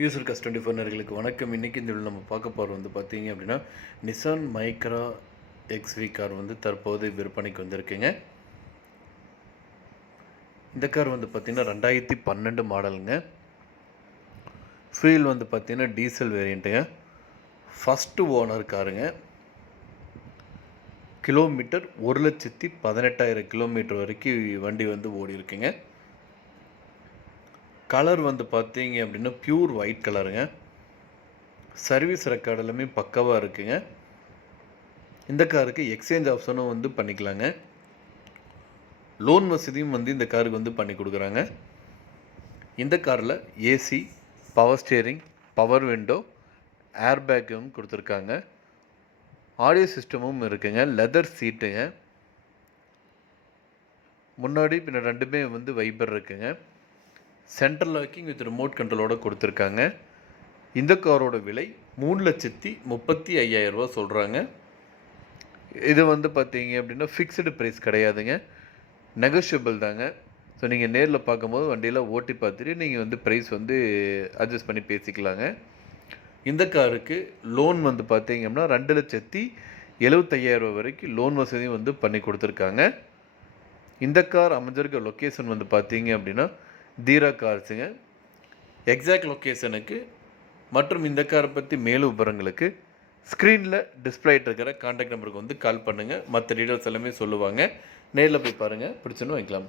User கஸ் 24 நேயர்களுக்கு வணக்கம். இன்றைக்கி இந்த நம்ம பார்க்க போகிறது வந்து பார்த்தீங்க அப்படின்னா நிசான் மைக்ரா எக்ஸ்வி கார் வந்து தற்போது விற்பனைக்கு வந்திருக்குங்க. இந்த கார் வந்து பார்த்திங்கன்னா 2012 மாடலுங்க. ஃபியூல் வந்து பார்த்திங்கன்னா டீசல் வேரியண்ட்டுங்க. ஃபஸ்ட்டு ஓனர் காருங்க. கிலோமீட்டர் 1,18,000 கிலோமீட்டர் வரைக்கும் வண்டி வந்து ஓடி இருக்குங்க. கலர் வந்து பார்த்தீங்க அப்படின்னா பியூர் ஒயிட் கலருங்க. சர்வீஸ் ரெக்கார்டு எல்லாமே பக்காவாக இருக்குங்க. இந்த காருக்கு எக்ஸ்சேஞ்ச் ஆப்ஷனும் வந்து பண்ணிக்கலாங்க. லோன் வசதியும் வந்து இந்த காருக்கு வந்து பண்ணி கொடுக்குறாங்க. இந்த காரில் AC, power steering, power window, air பேக்கும் கொடுத்துருக்காங்க. ஆடியோ சிஸ்டமும் இருக்குங்க. லெதர் சீட்டுங்க. முன்னாடி பின்ன ரெண்டுமே வந்து வைபர் இருக்குங்க. சென்ட்ரல் லாக்கிங் வித் ரிமோட் கண்ட்ரோலோடு கொடுத்துருக்காங்க. இந்த காரோட விலை 3,35,000 ரூபா சொல்கிறாங்க. இது வந்து பார்த்தீங்க அப்படின்னா ஃபிக்ஸ்டு ப்ரைஸ் கிடையாதுங்க, நெகோஷியபிள் தாங்க. ஸோ நீங்கள் நேரில் பார்க்கும்போது வண்டியில் ஓட்டி பார்த்துட்டு நீங்கள் வந்து ப்ரைஸ் வந்து அட்ஜஸ்ட் பண்ணி பேசிக்கலாங்க. இந்த காருக்கு லோன் வந்து பார்த்தீங்க அப்படின்னா 2,75,000 ரூபா வரைக்கும் லோன் வசதியும் வந்து பண்ணி கொடுத்துருக்காங்க. இந்த கார் அமைஞ்சிருக்க லொக்கேஷன் வந்து பார்த்தீங்க அப்படின்னா தீரா கார்ஸுங்க. எக்ஸாக்ட் லொக்கேஷனுக்கு மற்றும் இந்த காரை பற்றி மேலும் விவரங்களுக்கு ஸ்க்ரீனில் டிஸ்பிளே இருக்கிற கான்டாக்ட் நம்பருக்கு வந்து கால் பண்ணுங்கள். மற்ற டீட்டெயில்ஸ் எல்லாமே சொல்லுவாங்க. நேரில் போய் பாருங்கள், பிடிச்சுன்னு வைக்கலாம்.